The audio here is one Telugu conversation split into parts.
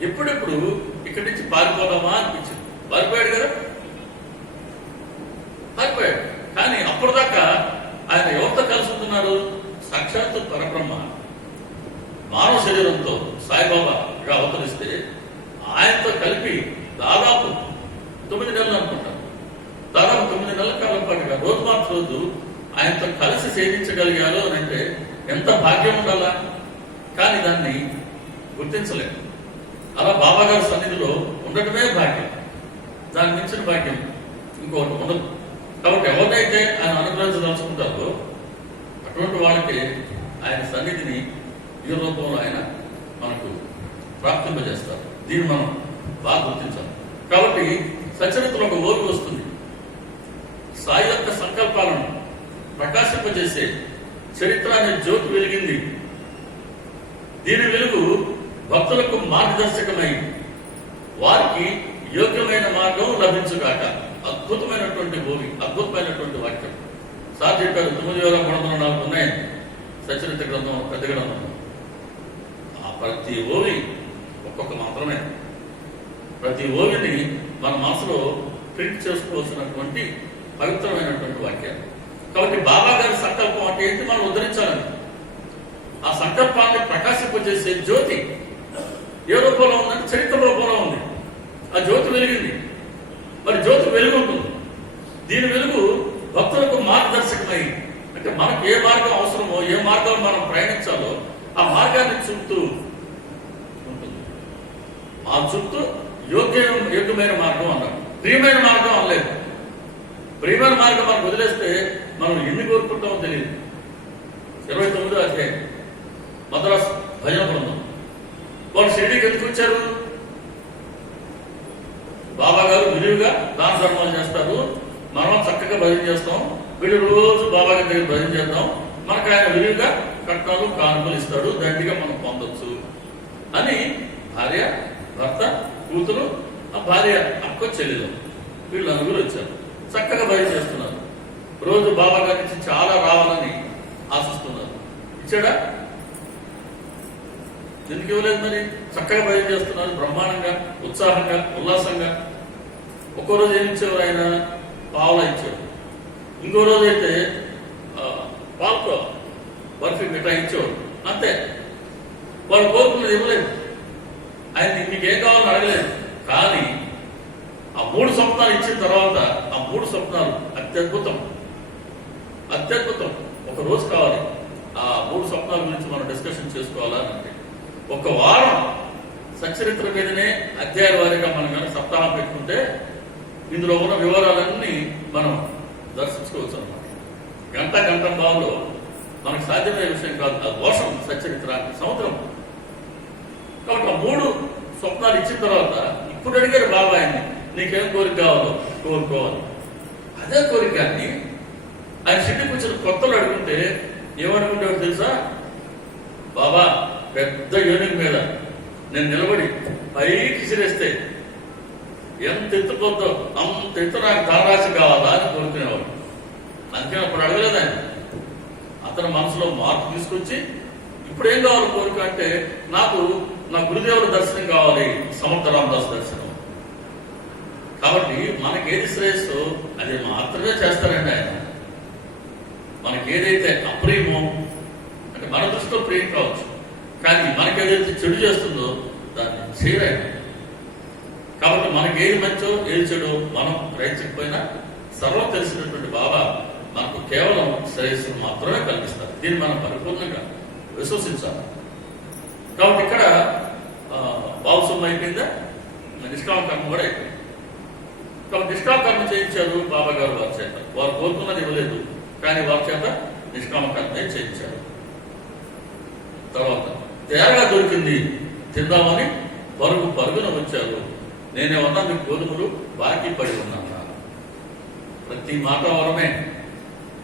ఎప్పుడెప్పుడు ఇక్కడి నుంచి పారిపోదామా అనిపించింది. పారిపోయాడు కదా? పారిపోయాడు. కానీ అప్పటిదాకా ఆయన ఎవరితో కలిసి ఉంటున్నారు సాక్షాత్తు పరబ్రహ్మ. మానవ శరీరంతో సాయిబాబాగా అవతరిస్తే ఆయనతో కలిపి దాదాపు తొమ్మిది నెలలు అనుకుంటాను దాదాపు తొమ్మిది నెలల కాలం పాటుగా రోజు మార్చి రోజు ఆయనతో కలిసి సేవించగలిగారు అని అంటే ఎంత భాగ్యం ఉండాలా? కానీ దాన్ని గుర్తించలేదు అలా బాబాగారి సన్నిధిలో ఉండటమే భాగ్యం. దాని మించిన భాగ్యం ఇంకొకటి ఉండదు. కాబట్టి ఎవరైతే ఆయన అనుగ్రహించదలుచుకుంటారో అటువంటి వాళ్ళకి ఆయన సన్నిధిని ఈ రూపంలో ఆయన మనకు ప్రాప్తింపజేస్తారు. దీన్ని మనం బాగా గుర్తించాలి. కాబట్టి సచరిత్రలో ఒక ఓర్పు వస్తుంది. సాయి యొక్క సంకల్పాలను ప్రకాశింపజేసే చరిత్ర అనే జ్యోతి వెలిగింది. దీని వెలుగు భక్తులకు మార్గదర్శకమై వారికి యోగ్యమైన మార్గం లభించుగాక. అద్భుతమైనటువంటి భూమి అద్భుతమైనటువంటి వాక్యం. సార్ చెప్పారు తొమ్మిది వేల మూడు వందల నాలుగు ఉన్నాయండి సచరిత గ్రంథం పెద్ద గ్రంథం. ఆ ప్రతి ఓవి ఒక్కొక్క మంత్రమే. ప్రతి ఓవిని మన మనసులో ప్రింట్ చేసుకోవాల్సినటువంటి పవిత్రమైనటువంటి వాక్యాలు. కాబట్టి బాబా గారి సంకల్పం అంటే ఏంటి? మనం ఉద్ధరించాలని. ఆ సంకల్పాన్ని ప్రకాశింపజేసే జ్యోతి ఏ రూపంలో ఉందంటే చరిత్ర రూపంలో ఉంది. ఆ జ్యోతి వెలిగింది. మరి జ్యోతి వెలుగు ఉంటుంది. దీని వెలుగు భక్తులకు మార్గదర్శకమై అంటే మనకు ఏ మార్గం అవసరమో ఏ మార్గం మనం ప్రయాణించాలో ఆ మార్గాన్ని చూపుతూ ఉంటుంది. ఆ చుట్టూ యోగ్య యోగ్యమైన మార్గం అన్నారు. ప్రియమైన మార్గం అనలేదు. ప్రియమైన మార్గం మనం వదిలేస్తే మనం ఎన్ని కోరుకుంటామో తెలియదు. ఇరవై తొమ్మిదో అధ్యాయం. మద్రాస్ భజన బృందం షిరిడీకి ఎందుకు వచ్చారు బాబా గారు విరివిగా దాన ధర్మాలు చేస్తారు. మనం చక్కగా భజన చేస్తాం. వీళ్ళు రోజు బాబా గారి దగ్గర భజన చేద్దాం. మనకు ఆయన విరివిగా కట్నాలు కానుకలు ఇస్తాడు. దండిగా మనం పొందొచ్చు అని భార్య భర్త కూతురు ఆ భార్య అక్క చెల్లెలు. వీళ్ళు నలుగురు వచ్చారు. చక్కగా భజన చేస్తున్నారు. రోజు బాబా గారి నుంచి చాలా రావాలని ఆశిస్తున్నారు. ఇచ్చాడా? ఎందుకు ఇవ్వలేదు మరి? చక్కగా భయం చేస్తున్నారు బ్రహ్మాండంగా ఉత్సాహంగా ఉల్లాసంగా. ఒక్కో రోజు ఏం ఇచ్చేవారు ఆయన? పావులా ఇచ్చారు ఇంకో రోజు అయితే ఆ, పాల్కో బర్ఫీ మిఠాయి ఇచ్చేవారు అంతే. వాళ్ళు కోరుకున్నది ఇవ్వలేదు. ఆయన మీకు ఏం కావాలని అడగలేదు. కానీ ఆ మూడు స్వప్నాలు ఇచ్చిన తర్వాత ఆ మూడు స్వప్నాలు అత్యద్భుతం. అత్యద్భుతం. ఒక రోజు కావాలి. ఆ మూడు స్వప్నాల గురించి మనం డిస్కషన్ చేసుకోవాలా అని అంటే ఒక వారం సచరిత్ర మీదనే అధ్యాయ వారిగా మనం కనుక సప్తాహం పెట్టుకుంటే ఇందులో ఉన్న వివరాలన్నీ మనం దర్శించుకోవచ్చు అనమాట గంట గంట భావంలో మనకు సాధ్యమయ్యే విషయం కాదు. ఆ దోషం సచరిత్ర సంవత్సరం కాబట్టి ఆ మూడు స్వప్నాలు ఇచ్చిన తర్వాత ఇప్పుడు అడిగారు బాబా ఆయన్ని నీకేం కోరిక కావాలో కోరుకోవాలి. అదే కోరిక అని ఆయన సిడ్డికి వచ్చిన కొత్తలు అడుగుంటే ఏమనుకుంటాడు తెలుసా? బాబా పెద్ద యూనిట్ మీద నేను నిలబడి పైకి సిరేస్తే ఎంత ఎత్తుపోద్దో అంత ఎత్తు నాకు ధనరాశి కావాలా అని కోరుకునేవాడు. అందుకని అప్పుడు అడగలేదు ఆయన. అతని మనసులో మార్పు తీసుకొచ్చి ఇప్పుడు ఏం కావాలి కోరిక అంటే నాకు నా గురుదేవుల దర్శనం కావాలి సమర్థ రామదాస్ దర్శనం. కాబట్టి మనకి ఏది శ్రేయస్సు అది మాత్రమే చేస్తారండి ఆయన. మనకి ఏదైతే అప్రియమో అంటే మన దృష్టిలో ప్రియం కావచ్చు. కానీ మనకి ఏదైతే చెడు చేస్తుందో దాన్ని చేయలేము. కాబట్టి మనకి ఏది మంచో ఏది చెడో మనం గ్రహించకపోయినా సర్వం తెలిసినటువంటి బాబా మనకు కేవలం శ్రేయస్సును మాత్రమే కల్పిస్తారు. దీన్ని మనం పరిపూర్ణంగా విశ్వసించాలి. కాబట్టి ఇక్కడ ఆ, భావసొమ్ము అయిపోయిందా? నిష్కామ కర్మ కూడా అయిపోయింది. కాబట్టి నిష్కామ కర్మ చేయించారు బాబా గారు వారి చేత. వారు కోరుకున్నది ఇవ్వలేదు కానీ వారి చేత నిష్కామ చేయించారు. తర్వాత తేరగా దొరికింది. తిందామని పరుగు పరుగున వచ్చారు. నేనేమన్నా మీ గోధుమలు బాకీ పడి ఉన్నాను. ప్రతి మాట వరమే.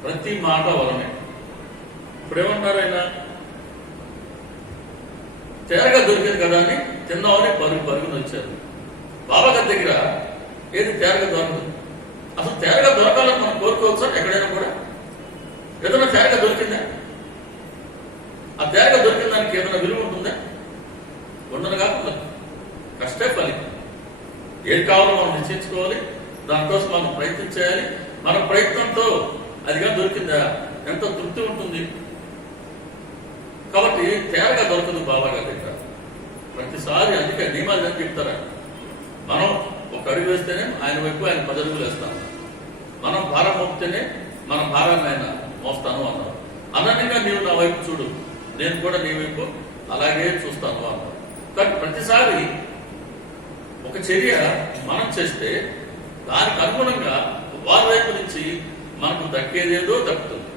ప్రతి మాట వరమే. ఇప్పుడేమంటారు ఆయన తేరగా దొరికింది కదా అని తిందామని పరుగు పరుగున వచ్చారు. బాబా గారి దగ్గర ఏది తేరగా దొరకదు. అసలు తేరగా దొరకాలని మనం కోరుకోవచ్చు? ఎక్కడైనా కూడా? ఏదైనా తేరగా దొరికిందా? ఆ తేరగా దొరికిన దానికి ఏమైనా విలువ ఉంటుందా? ఉండదు కాకుండా కష్టే పని ఏది కావాలో మనం నిశ్చయించుకోవాలి? దానికోసం మనం ప్రయత్నం చేయాలి. మన ప్రయత్నంతో అదిగా దొరికిందా? ఎంత తృప్తి ఉంటుంది? కాబట్టి తేరగా దొరకదు బాబా గారి దగ్గర. ప్రతిసారి అందుకే నియమాలు అని చెప్తారా? మనం ఒక అడుగు వేస్తేనే ఆయన వైపు ఆయన పది అడుగులు వేస్తాం. మనం భారం మోపితేనే మన భారాన్ని ఆయన మోస్తాను అన్నారు. అనన్యంగా నీవు నా వైపు చూడు. నేను కూడా నీ వైపు అలాగే చూస్తాను అన్నారు కానీ ప్రతిసారి ఒక చర్య మనం చేస్తే దానికి అనుగుణంగా వారి వైపు నుంచి మనకు దక్కేదేదో దక్కుతుంది.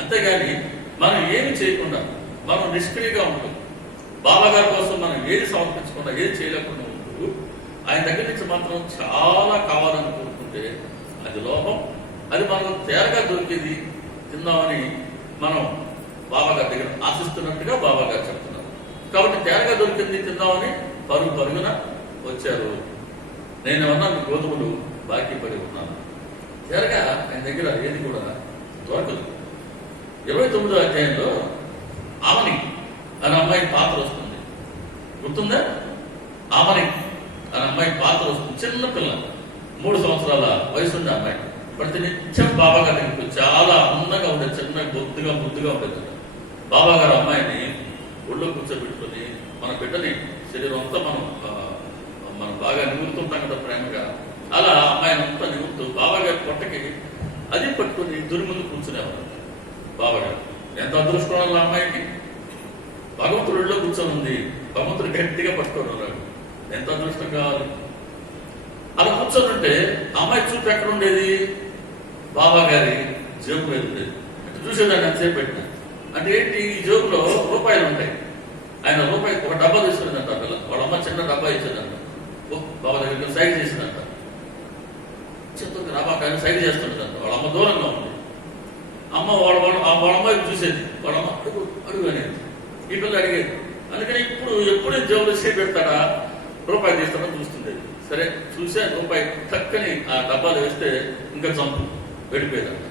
అంతేగాని మనం ఏమి చేయకుండా మనం నిష్క్రియగా ఉంటాం బాబాగారి కోసం మనం ఏది సమర్పించకుండా ఏది చేయలేకుండా ఉంటూ ఆయన దగ్గర నుంచి మాత్రం చాలా కావాలని కోరుకుంటే అది లోపం. అది మనకు తేరగా దొరికేది తిందామని మనం బాబా గారి దగ్గర ఆశిస్తున్నట్టుగా బాబా గారు చెప్తున్నారు. కాబట్టి తేరగా దొరికింది తిందామని పరుగు పరుగున వచ్చారు. నేను ఏమన్నా మీ గోధుమలు బాకీ పడి ఉన్నాను. తేరగా ఆయన దగ్గర ఏది కూడా దొరకదు. ఇరవై తొమ్మిదో అధ్యాయంలో ఆమని అనే అమ్మాయి పాత్ర వస్తుంది. గుర్తుందా? ఆమని అనే అమ్మాయి పాత్ర వస్తుంది. చిన్న పిల్ల మూడు సంవత్సరాల వయసు ఆ అమ్మాయి. ప్రతి నిత్యం బాబాగారి దగ్గరికి చాలా అందంగా ఉండేది చిన్న బొద్దుగా ముద్దుగా ఉండేది. బాబా గారు అమ్మాయిని ఒళ్ళో కూర్చోబెట్టుకొని మన బిడ్డని శరీరం అంతా మనం మనం బాగా నిగురుతుంటాం కదా ప్రేమగా. అలా అమ్మాయిని అంతా నిగురుతూ బాబా గారి పొట్టకి అది పట్టుకొని దురి ముందు కూర్చునేవారు. బాబా గారు ఎంత అదృష్టం వల్ల అమ్మాయికి? భగవంతుడు ఒళ్ళో కూర్చొని ఉంది భగవంతుడు గట్టిగా పట్టుకోవడం ఎంత అదృష్టం కావాలి? అలా కూర్చొని ఉంటే అమ్మాయి చూపు ఎక్కడ ఉండేది? బాబా గారి జేబు మీద ఉండేది. అంటే చూసేదాన్ని ఎంతసేపు పెట్టిన అంటే ఏంటి? ఈ జోబులో రూపాయలు ఉంటాయి ఆయన రూపాయి ఒక డబ్బా తీసుకునేదంట పిల్ల. వాళ్ళ అమ్మ చిన్న డబ్బా ఇచ్చేదంట. బాబా దగ్గరికి సైజ్ చేసిందంట. చెప్తుంది రాబా కానీ సైజ్ చేస్తుండదంట. వాళ్ళ అమ్మ దూరంగా ఉంది. అమ్మ వాళ్ళ వాళ్ళ ఆ వాళ్ళ అమ్మాయి చూసేది. వాళ్ళ అమ్మ అడుగు అడుగు అనేది. ఈ పిల్ల అడిగేది. అందుకని ఇప్పుడు ఎప్పుడు జోబులు చేపెడతాడా రూపాయి తీస్తాడని చూస్తుండేది. సరే చూసే రూపాయి చక్కని ఆ డబ్బాలు వేస్తే ఇంకా చంపు వెళ్ళిపోయేదంట.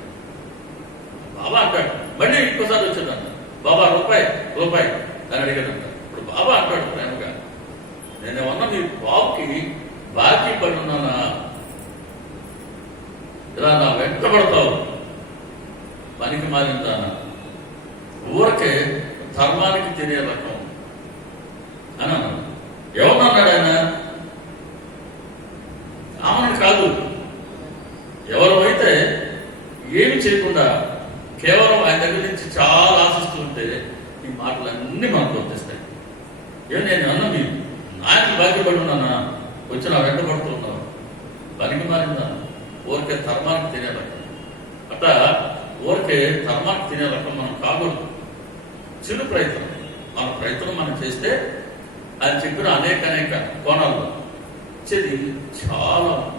బాబా అంటాడు మళ్ళీ ఇంకోసారి వచ్చిందంట బాబా రూపాయి రూపాయి అని అడిగాడంట. ఇప్పుడు బాబా అంటాడు ప్రేమగా. నేనేమన్నా మీ బాబుకి బాకీ పడి ఉన్నానా ఇలా నా వెంట పడతావు. పనికి మారిందానా? ఊరకే ధర్మానికి తినే రకం అని అన్నాడు. ఎవరన్నాడు ఆయన? ఆమెను కాదు. ఎవరు అయితే ఏమి చేయకుండా కేవలం ఆయన దగ్గర నుంచి చాలా ఆశిస్తూ ఉంటే ఈ మాటలన్నీ మనకు వచ్చేస్తాయి. ఏం నేను అన్న మీరు నాకు బాధ్యపడి ఉన్నానా వచ్చి నా వెంట పడుతున్నావు పనికి మారిందా? ఊరికే ధర్మానికి తినే రకం. అట్లా ఊరికే ధర్మానికి తినే రకం మనం కాకూడదు. చిన్న ప్రయత్నం. మన ప్రయత్నం మనం చేస్తే అది చెప్పిన అనేక అనేక కోణాల్లో ఇచ్చేది చాలా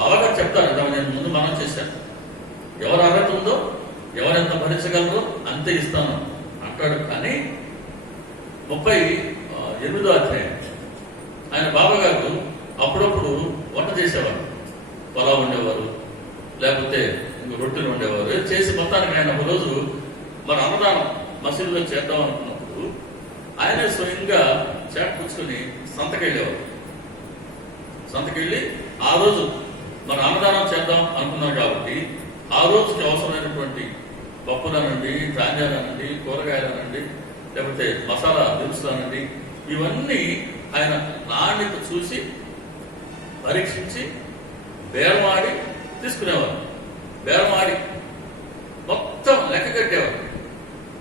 బాగా చెప్తారు. నేను ముందు మనం చేశాను. ఎవరు అర్హత ఉందో ఎవరెంత భరించగలరో అంతే ఇస్తాను అంటాడు. కానీ ముప్పై ఎనిమిదో అధ్యాయం. ఆయన బాబా గారు అప్పుడప్పుడు వంట చేసేవారు. పొలా ఉండేవారు లేకపోతే ఇంక రొట్టెలు ఉండేవారు. చేసి మొత్తానికి ఆయన ఒక రోజు మన అన్నదానం మసీదులో చేద్దాం అనుకున్నప్పుడు ఆయనే స్వయంగా చేట పుచ్చుకొని సంతకెళ్ళేవారు. సంతకెళ్ళి ఆ రోజు మన అన్నదానం చేద్దాం అనుకున్నారు కాబట్టి ఆ రోజుకి అవసరమైనటువంటి పప్పులనండి ధాన్యాలనండి కూరగాయలనండి లేకపోతే మసాలా దినుసులనండి ఇవన్నీ ఆయన నాణ్యత చూసి పరీక్షించి బేరమాడి తీసుకునేవారు. బేరమాడి మొత్తం లెక్క కట్టేవారు.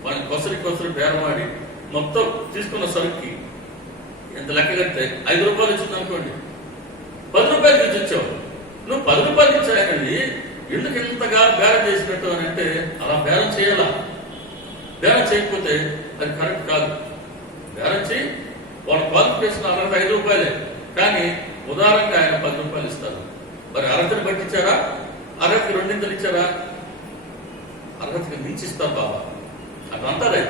వాళ్ళని కొసరి కొసరి బేరమాడి మొత్తం తీసుకున్న సరుక్కి ఎంత లెక్క కడితే ఐదు రూపాయలు ఇచ్చిందనుకోండి. పది రూపాయలు తెచ్చి ఇచ్చావు నువ్వు పది రూపాయలు ఇచ్చాయనండి ఎందుకు ఇంతగా బేరం చేసి అని అంటే అలా బేరం చేయాలా? బేరం చేయకపోతే అది కరెక్ట్ కాదు. బేరం చేయి. వాళ్ళ క్వాలిఫికేషన్ అరవై ఐదు రూపాయలే. కానీ ఉదాహరణగా ఆయన పది రూపాయలు ఇస్తారు. మరి అర్హతను బట్టి ఇచ్చారా అర్హతకి రెండింతలు ఇచ్చారా? అర్హతకి మించి ఇస్తారు బాబా. అట్లా లేదు.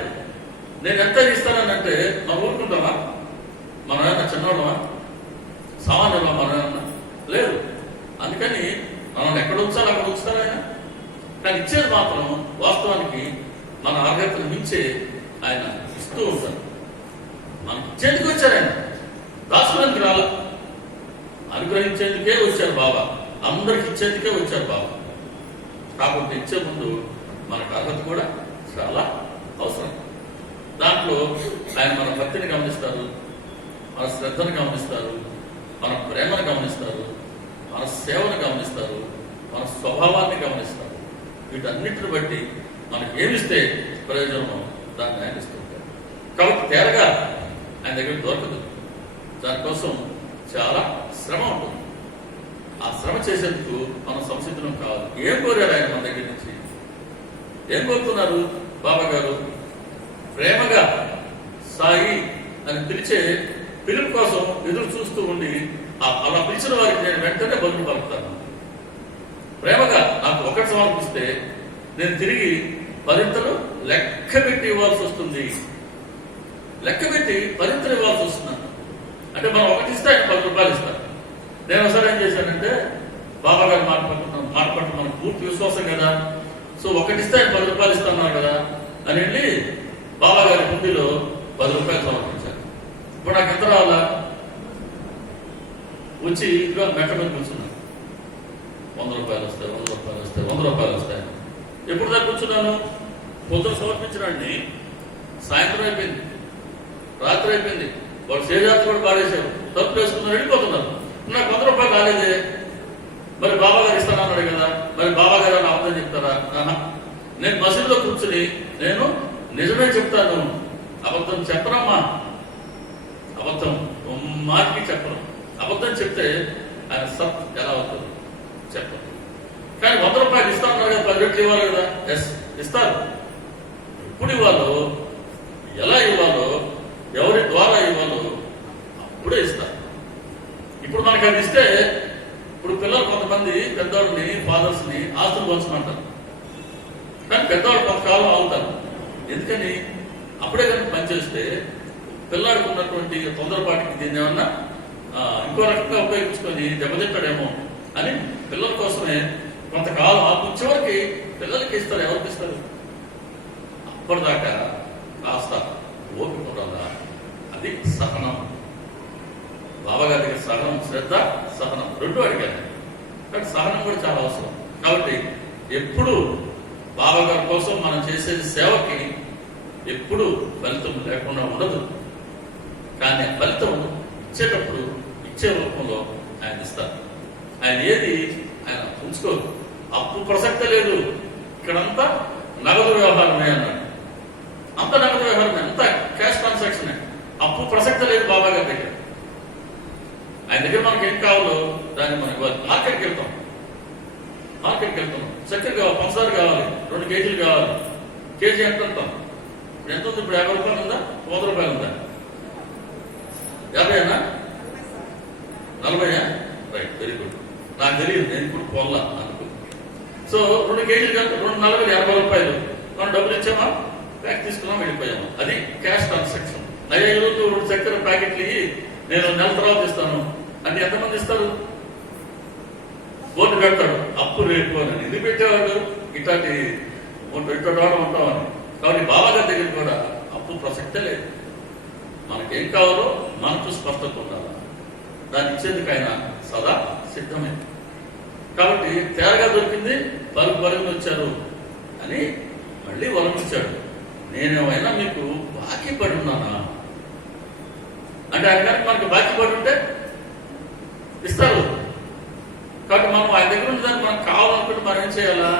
నేను ఎంత ఇస్తానంటే మనం ఊరుకుంటామా? మనం ఏమన్నా చిన్నవాళ్ళమా సామాన్యులమా? మనం ఏమన్నా లేదు. అందుకని మనం ఎక్కడ ఉంచాలి అక్కడ ఉంచుతారు ఆయన. కానీ ఇచ్చేది మాత్రం వాస్తవానికి మన అర్హతను మించే ఆయన ఇస్తూ ఉంటారు. మనకి ఇచ్చేందుకు వచ్చారు ఆయన. రాదు అనుగ్రహించేందుకే వచ్చారు బాబా. అందరికి ఇచ్చేందుకే వచ్చారు బాబా. కాకపోతే ఇచ్చే ముందు మనకు అర్హత కూడా చాలా అవసరం. దాంట్లో ఆయన మన భక్తిని గమనిస్తారు మన శ్రద్ధను గమనిస్తారు మన ప్రేమను గమనిస్తారు. మన సేవను గమనిస్తారు మన స్వభావాన్ని గమనిస్తారు. వీటన్నిటిని బట్టి మనకి ఏమిస్తే ప్రయోజనం దాన్ని ఆయన ఇస్తుంటారు కాబట్టి తేరగా ఆయన దగ్గర దొరకదు. దానికోసం చాలా శ్రమ ఉంటుంది. ఆ శ్రమ చేసేందుకు మనం సంసిద్ధం కావాలి. ఏం కోరారు ఆయన మన దగ్గర నుంచి? ఏం కోరుతున్నారు బాబా గారు ప్రేమగా సాయి అని పిలిచే పిలుపు కోసం ఎదురు చూస్తూ ఉండి అలా పిలిచిన వారికి నేను వెంటనే బదులు పలుకుతాను ప్రేమగా నాకు ఒకటి సమర్పిస్తే నేను తిరిగి పరింతలు లెక్క పెట్టి ఇవ్వాల్సి వస్తుంది. లెక్క పెట్టి పరింతలు ఇవ్వాల్సి వస్తున్నాను. అంటే మనం ఒకటి ఇస్తే ఆయన పది రూపాయలు ఇస్తాను నేను ఒకసారి ఏం చేశానంటే బాబా గారు మాట మాట్లాడటం మనకు పూర్తి విశ్వాసం కదా. సో ఒకటి ఇస్తే ఆయన పది రూపాయలు ఇస్తున్నారు కదా అని వెళ్ళి బాబా గారి హుండీలో పది రూపాయలు సమర్పించాను ఇప్పుడు నాకు ఎంత రావాలా? వచ్చి ఇంట్లో మెట్ట మీద కూర్చున్నాను వంద రూపాయలు వస్తాయి వంద రూపాయలు వస్తాయి వంద రూపాయలు వస్తాయి. ఎప్పుడు దాకా కూర్చున్నాను? పొద్దున సమర్పించినాడిని సాయంత్రం అయిపోయింది. రాత్రి అయిపోయింది. వాళ్ళు సేజాత్ర కూడా పాడేశారు తప్పు వేసుకున్నారు వెళ్ళిపోతున్నారు. నాకు వంద రూపాయలు రాలేదే. మరి బాబా గారు ఇస్తానన్నాడు కదా మరి బాబా గారు అని చెప్తారా? నేను మసీదులో కూర్చుని నేను నిజమే చెప్తాను. అబద్ధం చెప్పరమ్మా అబద్ధం మాటికి చెప్పరు అబద్ధం చెప్తే ఆయన సత్ ఎలా అవుతుంది? చెప్పండి. కానీ వంద రూపాయలు ఇస్తాను కదా పది రెట్లు ఇవ్వాలి కదా? ఎస్ ఇస్తారు. ఎప్పుడు ఇవ్వాలో ఎలా ఇవ్వాలో ఎవరి ద్వారా ఇవ్వాలో అప్పుడే ఇస్తారు. ఇప్పుడు మనకు అది ఇస్తే ఇప్పుడు పిల్లలు కొంతమంది పెద్దవాళ్ళని ఫాదర్స్ని ఆస్తులు పంచమంటారు. కానీ పెద్దవాళ్ళు కొంతకాలం ఆగుతారు. ఎందుకని? అప్పుడే కనుక పనిచేస్తే పిల్లాడికి ఉన్నటువంటి తొందరపాటికి దీన్ని ఏమన్నా ఇంకో రకంగా ఉపయోగించుకొని దెబ్బతింటాడేమో అని పిల్లల కోసమే కొంతకాలం ఆపు చివరికి పిల్లలకి ఇస్తారు ఎవరికి ఇస్తారు? అప్పటిదాకా కాస్త ఓపిక ఉండాలా? అది సహనం. బాబాగారి దగ్గర సహనం శ్రద్ధ సహనం రెండు అడిగాను. కానీ సహనం కూడా చాలా అవసరం. కాబట్టి ఎప్పుడు బాబాగారి కోసం మనం చేసేది సేవకి ఎప్పుడు ఫలితం లేకుండా ఉండదు. కానీ ఫలితం ఇచ్చేటప్పుడు ఇచ్చే రూపంలో ఆయన ఇస్తారు ఆయన ఏది? ఆయన ఉంచుకోరు అప్పు ప్రసక్త లేదు. ఇక్కడంతా నగదు వ్యవహారమే అన్నాడు. అంత నగదు వ్యవహారమే అంత క్యాష్ ట్రాన్సాక్షన్ అప్పు ప్రసక్త లేదు బాబా గారి దగ్గర. ఆయన దగ్గర మనకి ఏం కావాలో దాన్ని మనం ఇవ్వాలి. మార్కెట్కి వెళ్తాం. మార్కెట్కి వెళ్తాం. చక్కెర కావాలి పంచదార కావాలి రెండు కేజీలు కావాలి. కేజీ ఎంత అంటాం? ఎంత ఉంది? ఇప్పుడు యాభై రూపాయలు ఉందా? వంద రూపాయలు ఉందా? యాభైనా నలభైయా రైట్ వెరీ గుడ్ నాకు తెలియదు నేను ఇప్పుడు పోల్లా అనుకో సో రెండు కేజీలు కాదు రెండు నలభై యాభై రూపాయలు. మనం డబ్బులు ఇచ్చామా? ప్యాక్ తీసుకున్నాం వెళ్ళిపోయాము. అది క్యాష్ ట్రాన్సాక్షన్ ఐదు రెండు చక్కెర ప్యాకెట్లు ఇయ్యి నేను నెల తర్వాత ఇస్తాను. అంటే ఎంతమంది ఇస్తారు? బోర్డు పెడతాడు అప్పు రేపు అని. ఎందుకు పెట్టేవాడు ఇట్లాంటి ఇట్లా ఉంటామని. కాబట్టి బాబా గారి దగ్గర కూడా అప్పు ప్రసక్తే లేదు. మనకేం కావాలో మనకు స్పష్టత దాన్ని ఇచ్చేందుకు ఆయన సదా సిద్ధమైంది కాబట్టి తేరగా దొరికింది పలుకు పలుకు వచ్చారు అని మళ్ళీ వలమించాడు నేనేమైనా మీకు బాకీ పడి ఉన్నానా అంటే ఆయన కనుక మనకి బాకీ పడి ఉంటే ఇస్తారు. కాబట్టి మనం ఆయన దగ్గర ఉన్న దాన్ని మనకు కావాలనుకుంటే మనం ఏం చేయాలా?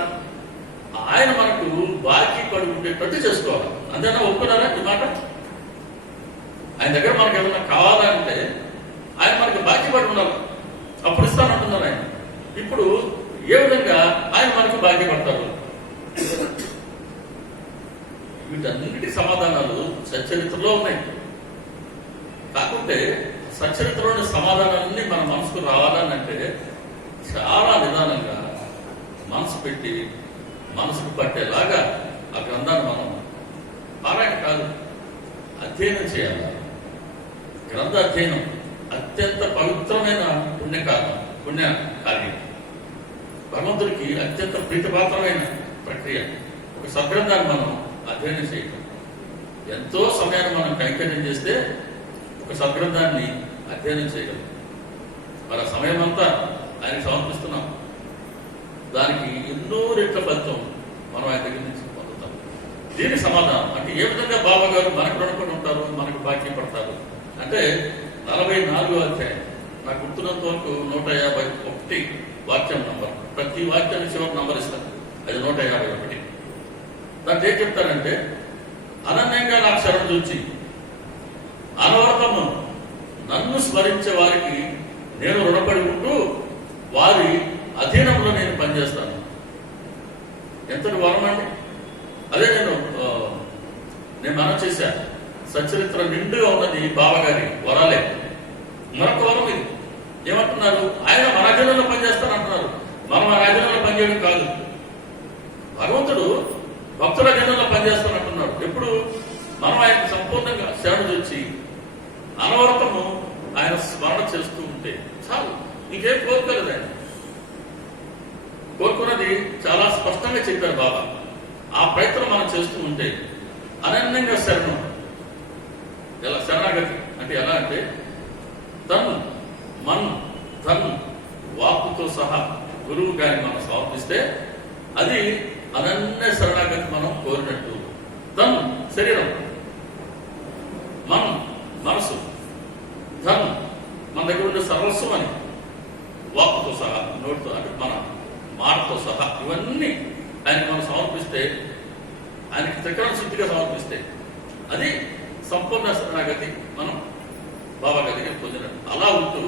ఆయన మనకు బాకీ పడి ఉండేటట్టు చేసుకోవాలి. అంతేనా? ఒప్పుకున్నారా? ఈ మాట? ఆయన దగ్గర మనకు ఏమైనా కావాలంటే ఆయన మనకి బాధ్యపడి ఉన్నారు అప్పుడు ఇస్తానంటున్నారు ఆయన. ఇప్పుడు ఏ విధంగా ఆయన మనకి బాధ్యపడతారు పడతారు వీటన్నిటి సమాధానాలు సచ్చరిత్రలో ఉన్నాయి. కాకుంటే సచ్చరిత్రలోని సమాధానాలన్నీ మన మనసుకు రావాలనంటే చాలా నిదానంగా మనసు పెట్టి మనసుకు పట్టేలాగా ఆ గ్రంథాన్ని మనం పారాయణ కాదు అధ్యయనం చేయాలి. గ్రంథ అధ్యయనం అత్యంత పవిత్రమైన పుణ్యకాలం పుణ్య కార్యం. భగవంతుడికి అత్యంత ప్రీతిపాత్రమైన ప్రక్రియ. ఒక సద్గ్రంథాన్ని మనం అధ్యయనం చేయటం. ఎంతో సమయాన్ని మనం కైంకర్యం చేస్తే ఒక సద్గ్రంథాన్ని అధ్యయనం చేయగలం మన సమయం అంతా ఆయనకు సమర్పిస్తున్నాం. దానికి ఎన్నో రెట్ల ఫలితం మనం ఆయన దగ్గర నుంచి పొందుతాం. దీనికి సమాధానం అంటే ఏ విధంగా బాబా గారు మనకు రుణపడి ఉంటారు మనకు బాక్యం పడతారు? అంటే నలభై నాలుగో అధ్యాయం. నాకు గుర్తున్నంత వరకు నూట యాభై ఒకటి వాక్యం నంబర్. ప్రతి వాక్యాన్ని చివరి నంబర్ ఇస్తారు అది నూట యాభై ఒకటి. దాంట్లో ఏం చెప్తారంటే అనన్యంగా నాకు శరణు చూచి అనవరతము నన్ను స్మరించే వారికి నేను రుణపడి ఉంటూ వారి అధీనంలో నేను పనిచేస్తాను. ఎంతటి వరం అండి? అదే నేను నేను మనం చేశాను సచరిత్ర నిండుగా ఉన్నది బావగారి వరాలే. మరొక వరం ఇది. ఏమంటున్నారు ఆయన మన అధీనంలో పనిచేస్తానంటున్నారు మనం రాజులలో అధీనంలో పనిచేయడం కాదు. భగవంతుడు భక్తుల జనంలో పనిచేస్తానంటున్నారు ఎప్పుడు మనం ఆయనకు సంపూర్ణంగా శరణ వచ్చి అనవరతము ఆయన స్మరణ చేస్తూ ఉంటే చాలు ఇంకేం కోరుకోలేదు ఆయన కోరుకున్నది చాలా స్పష్టంగా చెప్పారు బాబా ఆ ప్రయత్నం మనం చేస్తూ ఉంటే అనన్యంగా శరణం ఎలా శరణాగతి అంటే ఎలా అంటే తన్ మన్ ధన్ వాక్కుతో సహా గురువు గారిని మనం సమర్పిస్తే అది అనన్య శరణాగతి మనం కోరినట్టు తన్ శరీరం మనం మనసు ధన్ మన దగ్గర ఉండే సర్వస్వం అని వాక్కుతో సహా నోటితో అంటే మన మాటతో సహా ఇవన్నీ ఆయనకి మనం సమర్పిస్తే ఆయనకి చక్రం శుద్ధిగా సమర్పిస్తే అది సంపూర్ణ శరణాగతి మనం బాబా గదికి పొందినట్టు అలా ఉంటూ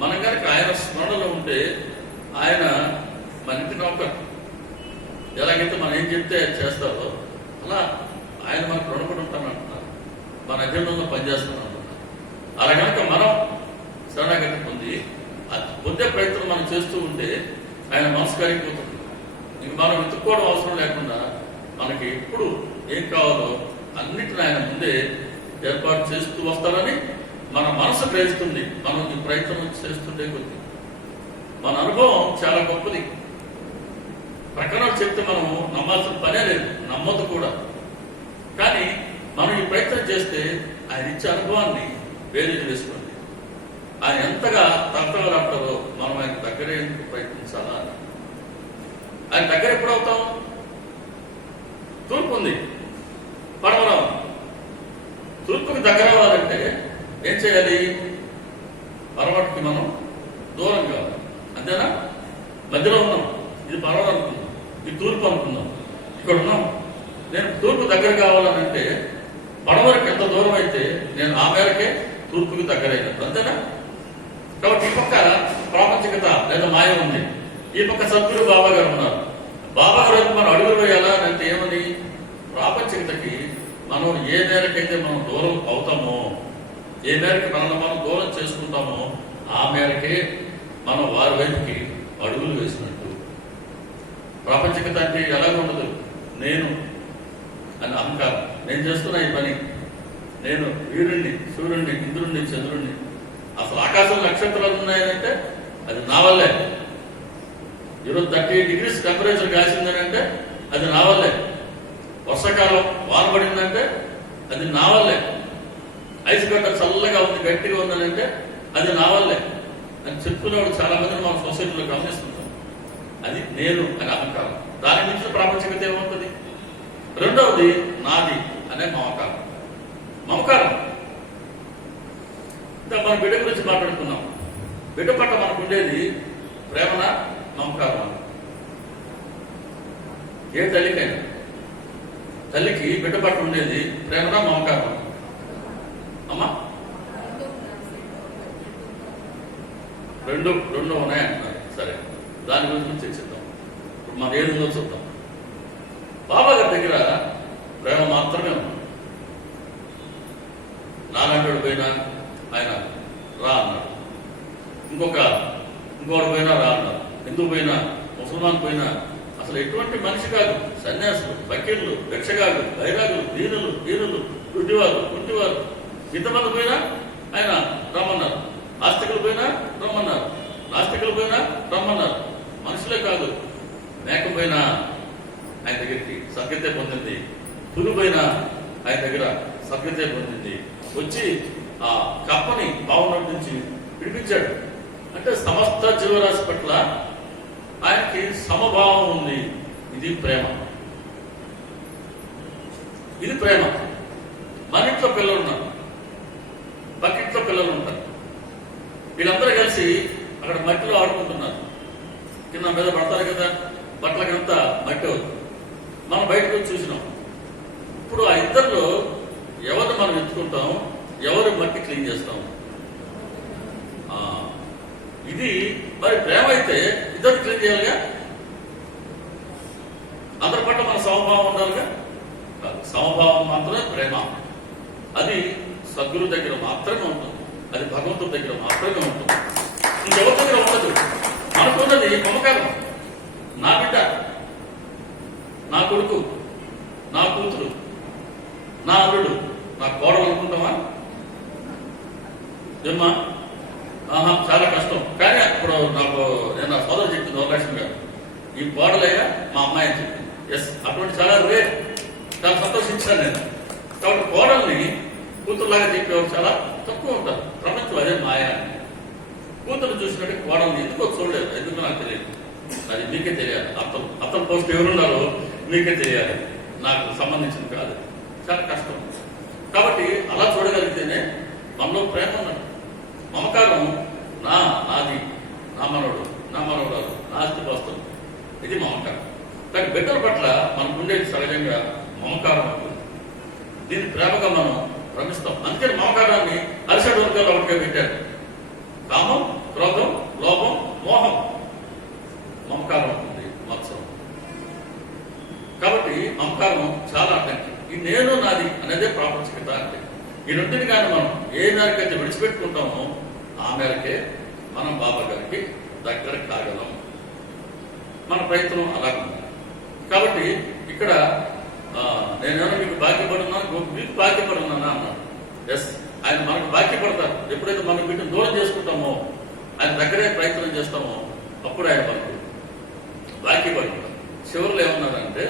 మనం కనుక ఆయన స్మరణలో ఉంటే ఆయన మన ఇంటి నౌకర్ ఎలాగైతే మనం ఏం చెప్తే చేస్తారో అలా ఆయన మనకు రుణపడి ఉంటానంటున్నారు. మన అధ్యయనంలో పనిచేస్తాను అంటున్నారు అలా కనుక మనం శరణాగతి పొంది అది పొందే ప్రయత్నం మనం చేస్తూ ఉంటే ఆయన మనసు కరిగిపోతుంది ఇంక మనం వెతుక్కోవడం అవసరం లేకుండా మనకి ఎప్పుడు ఏం కావాలో అన్నిటిని ఆయన ముందే ఏర్పాటు చేస్తూ వస్తారని మన మనసు గ్రహిస్తుంది. మనం ఈ ప్రయత్నం చేస్తుంటే కొద్ది. మన అనుభవం చాలా గొప్పది. ప్రకటన చెప్తే మనం నమ్మాల్సిన పనే లేదు. నమ్మదు కూడా. కానీ మనం ఈ ప్రయత్నం చేస్తే ఆయన ఇచ్చే అనుభవాన్ని వేరే చేసుకోండి ఆయన ఎంతగా తప్పగలంటారో మనం ఆయన దగ్గరే ఎందుకు ప్రయత్నించాలా అని. ఆయన దగ్గర ఎప్పుడు అవుతాం తూర్పు ఉంది పడమర. తూర్పుకి దగ్గర అవ్వాలంటే ఏం చేయాలి? పరమటికి మనం దూరం కావాలి. అంతేనా? మధ్యలో ఉన్నాం. ఇది పడమర అనుకుందాం. ఇది తూర్పు అనుకుందాం. ఇక్కడ ఉన్నాం. నేను తూర్పు దగ్గర కావాలనంటే పడమరకు ఎంత దూరం అయితే నేను ఆ మేరకే తూర్పుకి దగ్గర అయినట్టు అంతేనా? కాబట్టి ఈ పక్క ప్రాపంచికత లేదా మాయ ఉంది. ఈ పక్క సద్గురు బాబా గారు ఉన్నారు. బాబా గారు మనం అడుగులు వేయాలా? అంటే ఏమని? ప్రాపంచికతకి మనం ఏ మేరకైతే మనం దూరం అవుతామో ఏ మేరకు మనల్ని మనం దూరం చేసుకుంటామో ఆ మేరకే మనం వారి వైపుకి అడుగులు వేసినట్టు. ప్రాపంచికత అంటే ఎలా ఉండదు? నేను అని అహంకారం. నేను చేస్తున్న ఈ పని. నేను వీరుణ్ణి సూర్యుడిని ఇంద్రుణ్ణి చంద్రుణ్ణి. అసలు ఆకాశం నక్షత్రాలు ఉన్నాయంటే అది నా వల్లే. ఈరోజు థర్టీ డిగ్రీస్ టెంపరేచర్ కాసిందనంటే అది నా వల్లే. వర్షాకాలం వాన పడిందంటే అది నా వల్లే. ఐస్ గడ్డ చల్లగా ఉంది గట్టిగా ఉందనంటే అది నా వల్లే. అని చెప్పుకునేవాడు చాలా మందిని మన సొసైటీలో గమనిస్తుంటాం. అది నేను అని అహంకారం. దాని నుంచి ప్రాపంచికత ఏమవుతుంది రెండవది నాది అనే మమకారం. మమకారం. ఇంకా మన బిడ్డ గురించి మాట్లాడుకున్నాం. బిడ్డ పట్ల మనకు ఉండేది ప్రేమన మమకారం ఏ తల్లికైనా. తల్లికి బిడ్డ పట్ల ఉండేది ప్రేమన మమకారం? అమ్మా? రెండు రెండు ఉన్నాయంటున్నారు సరే. దాని గురించి చర్చిద్దాం. ఇప్పుడు మన ఏడుందో చూద్దాం. బాబా గారి దగ్గర ప్రేమ మాత్రమే ఉంది. నాలాంటి పోయినా ఆయన రా అన్నాడు. ఇంకొక ఇంకోటి పోయినా రా అన్నారు హిందూ పోయినా? ముసల్మాన్ పోయినా అసలు ఎటువంటి మనిషి కాదు. సన్యాసులు బకీళ్ళు భిక్షగాలు బైరాగులు దీనులు దీనులు గుడ్డివారు కుంటివారు ఇంతమంది పోయినా ఆయన రమ్మన్నారు. ఆస్తికులు పోయినా రమ్మన్నారు. నాస్తికులు పోయినా రమ్మన్నారు. మనుషులే కాదు. మేకపోయినా ఆయన దగ్గరికి సభ్యతే పొందింది. పులిపోయిన ఆయన దగ్గర సభ్యతే పొందింది. వచ్చి ఆ కప్పని బావున్నట్టు నుంచి విడిపించాడు. అంటే సమస్త జీవరాశి పట్ల ఆయనకి సమభావం ఉంది. ఇది ప్రేమ. ఇది ప్రేమ. మన ఇంట్లో పిల్లలు ఉన్నారు. పక్కింట్లో పిల్లలు ఉంటారు. వీళ్ళందరూ కలిసి అక్కడ మట్టిలో ఆడుకుంటున్నారు. కింద మీద పడతారు కదా బట్టలకంతా మట్టి అవుతుంది. మనం బయటకు వచ్చి చూసినాం. ఇప్పుడు ఆ ఇద్దరిలో ఎవరు మనం ఎత్తుకుంటాం? ఎవరు మట్టి క్లీన్ చేస్తాం? ఇది మరి ప్రేమ అయితే ఇద్దరు క్లీన్ చేయాలిగా? అందరి పట్ల మన సమభావం ఉండాలిగా? సమభావం మాత్రమే ప్రేమ. అది సద్గురు దగ్గర మాత్రమే ఉంటుంది. అది భగవంతుడి దగ్గర మాత్రమే ఉంటుంది. ఇంకెవరి దగ్గర ఉండదు. మనకున్నది మమకారం నా బిడ్డ నా కొడుకు నా కూతురు నా అల్లుడు. నా కోడలు అనుకుంటామా ఏమ్మా ఆహా చాలా కష్టం కానీ అప్పుడు నాకు నేను నా సోదరు చెప్పింది అవకాశం గారు ఈ కోడలయ్యా మా అమ్మాయి అని ఎస్ అటువంటి చాలా రేట్ చాలా సంతోషించాను నేను. కాబట్టి కోడల్ని కూతురులాగా చెప్పేవారు చాలా తక్కువ ఉంటారు. ప్రపంచం అదే మాయ. కూతురు చూసినట్టు కోడల్ని ఎందుకో చూడలేదు. ఎందుకు నాకు తెలియదు. అది మీకే తెలియాలి. అతను అతను పోస్ట్ ఎవరున్నారో మీకే తెలియాలి. నాకు సంబంధించింది కాదు. చాలా కష్టం. కాబట్టి అలా చూడగలిగితేనే మనలో ప్రేమ ఉన్నాడు మమకారం నా నాది నా మనవడు నా మనవడాలు నా ఆస్తిపాస్తులు. ఇది మమకారం కానీ బిడ్డల పట్ల మనకు ఉండేది సహజంగా మమకారం ఉంటుంది దీన్ని ప్రేమగా మనం భ్రమిస్తాం. అందుకని మమకారాన్ని అరిసెడ్ వర్గాలు ఒకటిగా పెట్టారు కామం క్రోధం లోభం మోహం మమకారం ఉంటుంది మత్సరం కాబట్టి మమకారం చాలా అడ్డంకి ఈ నేను నాది అనేదే ప్రాపంచికత అంటే ఈ రెండింటిని కానీ మనం ఏ మేరకైతే విడిచిపెట్టుకుంటామో ఆ మేరకే మనం బాబా గారికి దగ్గర కాగలం మన ప్రయత్నం అలాగే ఉంది కాబట్టి ఇక్కడ ఆ, నేనేమో మీకు బాధ్యపడున్నాను మీకు బాధ్యపడున్నానా అన్నాడు ఎస్ ఆయన మనకు బాధ్యపడతారు ఎప్పుడైతే మనం వీటిని దూరం చేసుకుంటామో ఆయన దగ్గరే ప్రయత్నం చేస్తామో అప్పుడు ఆయన మనకు బాధ్యపడుతారు చివరిలో ఏమన్నారంటే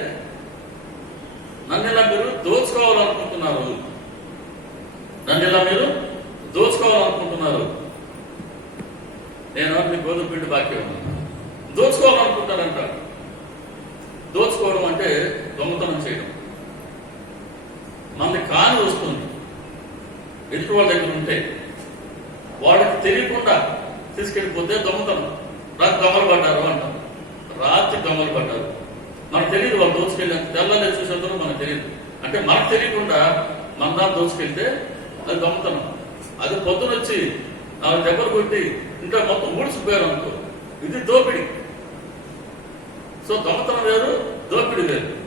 నన్ను ఇలా మీరు దోచుకోవాలనుకుంటున్నారు నన్ను ఇలా మీరు దోచుకోవాలనుకుంటున్నారు. నేను మీ గోధుమ పిండి బాకీ ఉన్నాను దోచుకోవాలనుకుంటారంట. దోచుకోవడం అంటే దొంగతనం చేయడం. మనకి కాని వస్తుంది. ఎదుటి వాళ్ళ దగ్గర ఉంటే వాళ్ళకి తెలియకుండా తీసుకెళ్ళిపోతే దొంగతనం. రాత్రి దొంగలు పడ్డారు అంటారు రాత్రి దొంగలు పడ్డారు. మనకు తెలియదు వాళ్ళు దోచుకెళ్ళారు తెల్లని చూసేందుకు మనకు తెలియదు. అంటే మనకు తెలియకుండా మన దాన్ని దోచుకెళ్తే అది దొంగతనం అది పొద్దున వచ్చి దెబ్బలు కొట్టి ఇంకా మొత్తం ఊడ్చిపోయారు అనుకో. ఇది దోపిడి. సో దొంగతనం వేరు దోపిడి వేరు.